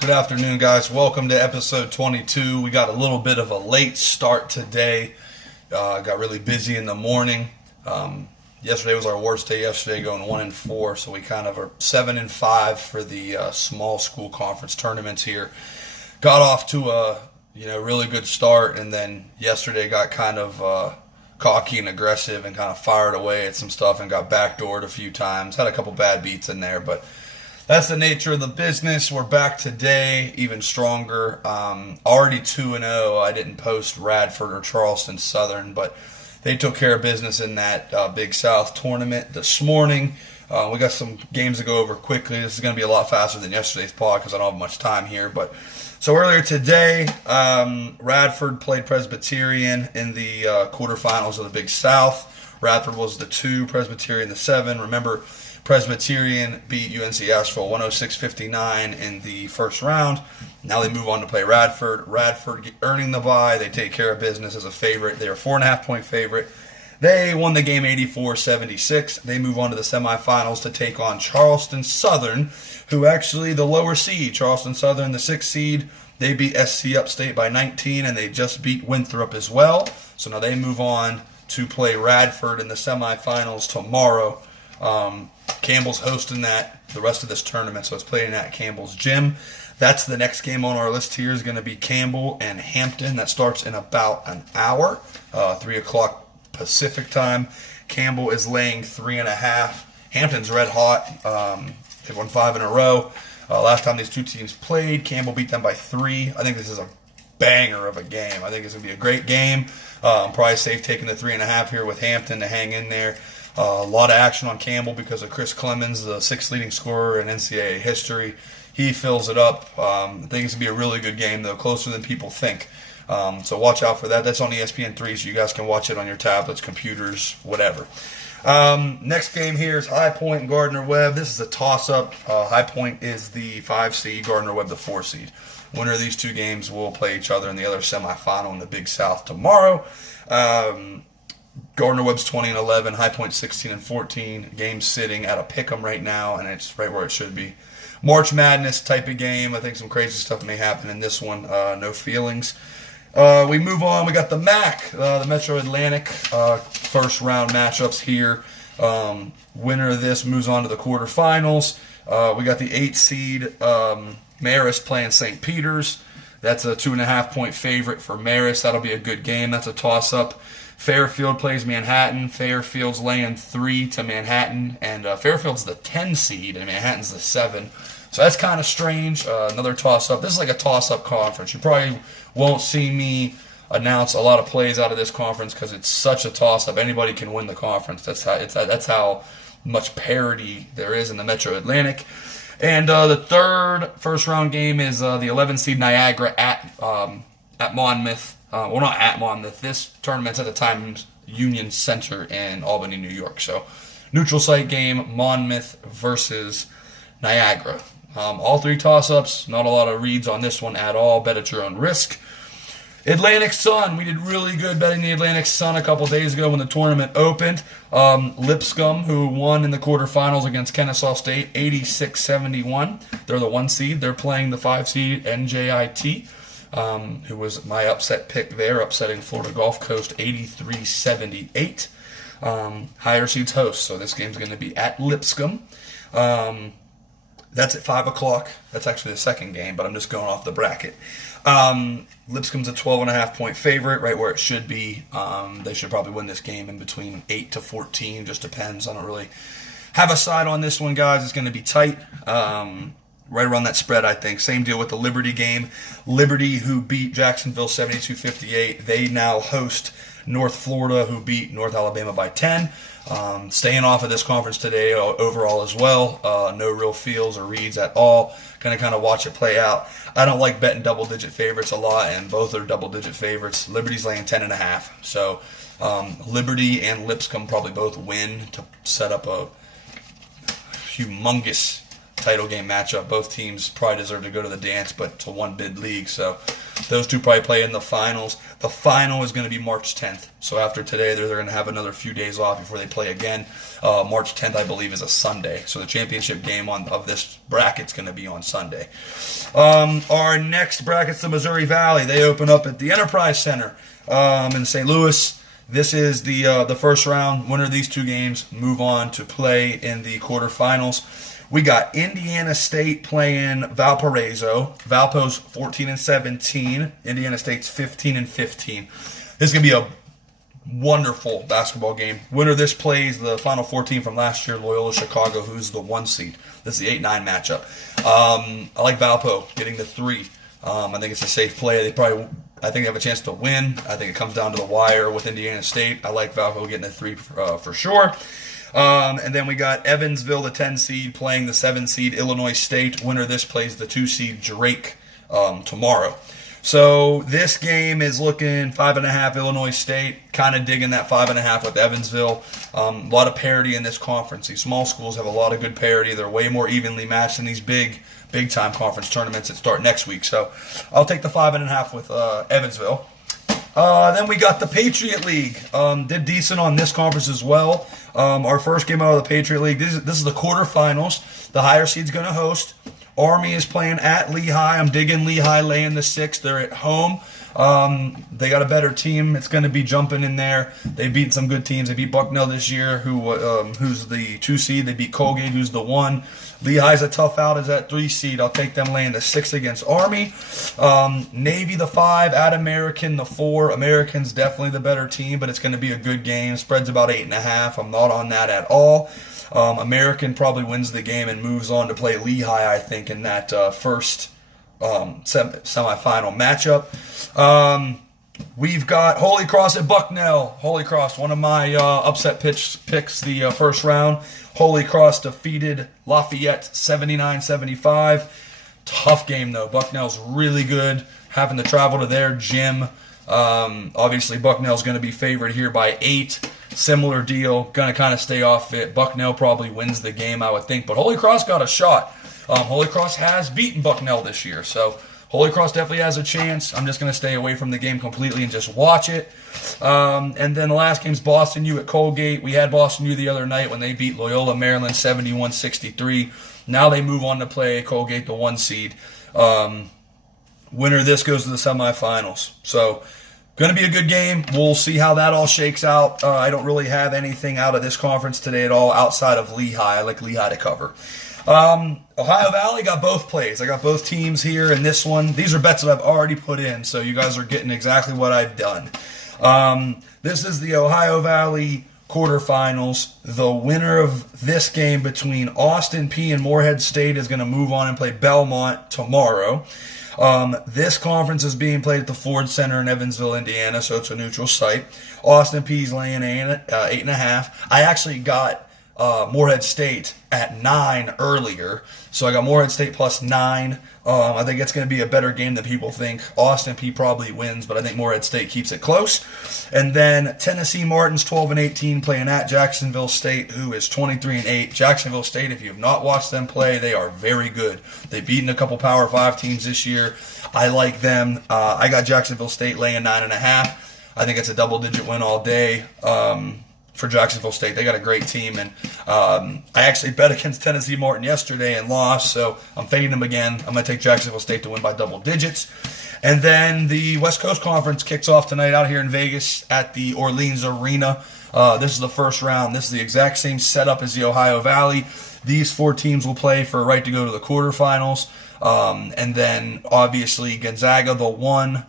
Good afternoon, guys. Welcome to episode 22. We got a little bit of a late start today. Got really busy in the morning. Yesterday was our worst day. Yesterday, going 1-4, so we kind of are 7-5 for the small school conference tournaments here. Got off to a really good start, and then yesterday got kind of cocky and aggressive and kind of fired away at some stuff and got backdoored a few times. Had a couple bad beats in there, but that's the nature of the business. We're back today, even stronger. Already 2-0. I didn't post Radford or Charleston Southern, but they took care of business in that Big South tournament this morning. We got some games to go over quickly. This is going to be a lot faster than yesterday's pod because I don't have much time here. So earlier today, Radford played Presbyterian in the quarterfinals of the Big South. Radford was the 2, Presbyterian the 7. Remember, Presbyterian beat UNC Asheville 106-59 in the first round. Now they move on to play Radford. Radford earning the bye. They take care of business as a favorite. They are 4.5-point favorite. They won the game 84-76. They move on to the semifinals to take on Charleston Southern, who actually the lower seed. Charleston Southern, the 6th seed. They beat SC Upstate by 19, and they just beat Winthrop as well. So now they move on to play Radford in the semifinals tomorrow. Campbell's hosting the rest of this tournament, so it's playing at Campbell's gym. That's the next game on our list here is going to be Campbell and Hampton. That starts in about an hour, 3 o'clock Pacific time. Campbell is laying 3.5. Hampton's red hot. They've won 5 in a row. Last time these two teams played, Campbell beat them by 3. I think this is a banger of a game. I think it's going to be a great game. I'm probably safe taking the 3.5 here with Hampton to hang in there. A lot of action on Campbell because of Chris Clemens, the 6th leading scorer in NCAA history. He fills it up. I think it's going to be a really good game, though, closer than people think. So watch out for that. That's on ESPN3, so you guys can watch it on your tablets, computers, whatever. Next game here is High Point and Gardner-Webb. This is a toss-up. High Point is the 5 seed, Gardner-Webb the 4 seed. Winner of these two games will play each other in the other semifinal in the Big South tomorrow. Gardner-Webb's 20-11, High Point 16-14. Game sitting at a pick'em right now, and it's right where it should be. March Madness type of game. I think some crazy stuff may happen in this one. No feelings. We move on. We got the MAC, the Metro Atlantic first round matchups here. Winner of this moves on to the quarterfinals. We got the 8 seed Marist playing St. Peter's. That's a 2.5-point favorite for Marist. That'll be a good game. That's a toss-up. Fairfield plays Manhattan. Fairfield's laying 3 to Manhattan, and Fairfield's the 10 seed, and Manhattan's the 7. So that's kind of strange. Another toss-up. This is like a toss-up conference. You probably won't see me announce a lot of plays out of this conference because it's such a toss-up. Anybody can win the conference. That's how much parity there is in the Metro Atlantic. And the third first-round game is the 11 seed Niagara at Monmouth. Well, not at Monmouth. This tournament's at the Times Union Center in Albany, New York. So, neutral site game, Monmouth versus Niagara. All 3 toss-ups. Not a lot of reads on this one at all. Bet at your own risk. Atlantic Sun. We did really good betting the Atlantic Sun a couple days ago when the tournament opened. Lipscomb, who won in the quarterfinals against Kennesaw State, 86-71. They're the 1 seed. They're playing the 5 seed NJIT. Who was my upset pick there, upsetting Florida Gulf Coast 83-78. Higher seeds host, so this game's going to be at Lipscomb. That's at 5 o'clock. That's actually the second game, but I'm just going off the bracket. Lipscomb's a 12.5-point favorite, right where it should be. They should probably win this game in between 8 to 14, just depends. I don't really have a side on this one, guys. It's going to be tight. Right around that spread, I think. Same deal with the Liberty game. Liberty, who beat Jacksonville 72-58. They now host North Florida, who beat North Alabama by 10. Staying off of this conference today overall as well. No real feels or reads at all. Going to kind of watch it play out. I don't like betting double-digit favorites a lot, and both are double-digit favorites. Liberty's laying 10.5. So Liberty and Lipscomb probably both win to set up a humongous title game matchup. Both teams probably deserve to go to the dance, but it's a one-bid league, so those two probably play in the finals. The final is going to be March 10th. So after today, they're going to have another few days off before they play again. March 10th, I believe, is a Sunday. So the championship game of this bracket's going to be on Sunday. Our next bracket's the Missouri Valley. They open up at the Enterprise Center in St. Louis. This is the first round. Winner of these two games move on to play in the quarterfinals. We got Indiana State playing Valparaiso. Valpo's 14-17. Indiana State's 15-15. This is going to be a wonderful basketball game. Winner of this plays the Final Four team from last year, Loyola Chicago, who's the 1 seed. This is the 8-9 matchup. I like Valpo getting the 3. I think it's a safe play. I think they have a chance to win. I think it comes down to the wire with Indiana State. I like Valpo getting a 3 for sure. And then we got Evansville, the 10 seed, playing the 7 seed Illinois State. Winner of this plays the 2 seed Drake tomorrow. So this game is looking 5.5 Illinois State. Kind of digging that 5.5 with Evansville. A lot of parity in this conference. These small schools have a lot of good parity. They're way more evenly matched than these big time conference tournaments that start next week. So I'll take the 5.5 with Evansville. Then we got the Patriot League. Did decent on this conference as well. Our first game out of the Patriot League. This is the quarterfinals. The higher seed's going to host. Army is playing at Lehigh. I'm digging Lehigh laying the 6. They're at home. They got a better team. It's going to be jumping in there. They beat some good teams. They beat Bucknell this year, who's the 2 seed. They beat Colgate, who's the 1. Lehigh's a tough out as that 3 seed. I'll take them laying the 6 against Army. Navy the 5, at American the 4. American's definitely the better team, but it's going to be a good game. Spread's about 8.5. I'm not on that at all. American probably wins the game and moves on to play Lehigh, I think, in that first semifinal matchup. We've got Holy Cross at Bucknell. Holy Cross, one of my upset picks the first round. Holy Cross defeated Lafayette 79-75. Tough game, though. Bucknell's really good, having to travel to their gym. Obviously, Bucknell's going to be favored here by 8. Similar deal. Going to kind of stay off it. Bucknell probably wins the game, I would think. But Holy Cross got a shot. Holy Cross has beaten Bucknell this year. So Holy Cross definitely has a chance. I'm just going to stay away from the game completely and just watch it. And then the last game's Boston U at Colgate. We had Boston U the other night when they beat Loyola Maryland 71-63. Now they move on to play Colgate, the 1 seed. Winner of this goes to the semifinals. So going to be a good game. We'll see how that all shakes out. I don't really have anything out of this conference today at all outside of Lehigh. I like Lehigh to cover. Ohio Valley got both plays. I got both teams here in this one. These are bets that I've already put in, so you guys are getting exactly what I've done. This is the Ohio Valley quarterfinals. The winner of this game between Austin Peay and Morehead State is going to move on and play Belmont tomorrow. This conference is being played at the Ford Center in Evansville, Indiana, so it's a neutral site. Austin Peay's laying 8.5. I actually got Morehead State at 9 earlier, so I got Morehead State plus 9. I think it's going to be a better game than people think. Austin Peay probably wins, but I think Morehead State keeps it close. And then Tennessee Martin's 12-18 playing at Jacksonville State, who is 23-8. Jacksonville State, if you have not watched them play, they are very good. They've beaten a couple Power 5 teams this year. I like them. I got Jacksonville State laying 9.5. I think it's a double-digit win all day. For Jacksonville State. They got a great team, and I actually bet against Tennessee Martin yesterday and lost, so I'm fading them again. I'm going to take Jacksonville State to win by double digits. And then the West Coast Conference kicks off tonight out here in Vegas at the Orleans Arena. This is the first round. This is the exact same setup as the Ohio Valley. These 4 teams will play for a right to go to the quarterfinals. And then, obviously, Gonzaga, the 1,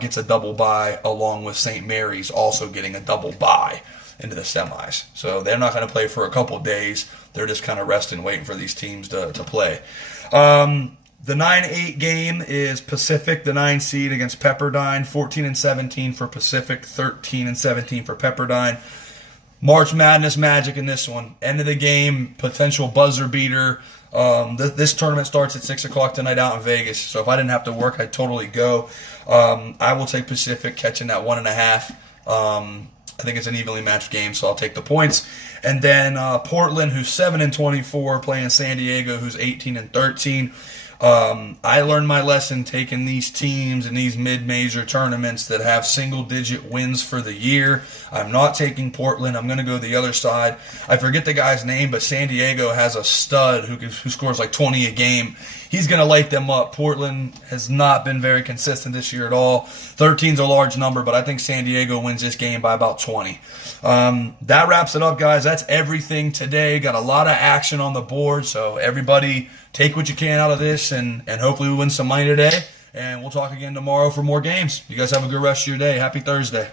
gets a double bye, along with St. Mary's also getting a double bye into the semis. So they're not going to play for a couple days. They're just kind of resting, waiting for these teams to play. The 9-8 game is Pacific, the 9 seed against Pepperdine. 14-17 for Pacific, 13-17 for Pepperdine. March Madness magic in this one. End of the game, potential buzzer beater. This tournament starts at 6 o'clock tonight out in Vegas. So if I didn't have to work, I'd totally go. I will take Pacific catching that 1.5. I think it's an evenly matched game, so I'll take the points. And then Portland, who's 7-24, playing San Diego, who's 18-13. I learned my lesson taking these teams in these mid-major tournaments that have single-digit wins for the year. I'm not taking Portland. I'm going to go the other side. I forget the guy's name, but San Diego has a stud who scores like 20 a game. He's going to light them up. Portland has not been very consistent this year at all. 13's a large number, but I think San Diego wins this game by about 20. That wraps it up, guys. That's everything today. Got a lot of action on the board, so everybody take what you can out of this, and hopefully we win some money today. And we'll talk again tomorrow for more games. You guys have a good rest of your day. Happy Thursday.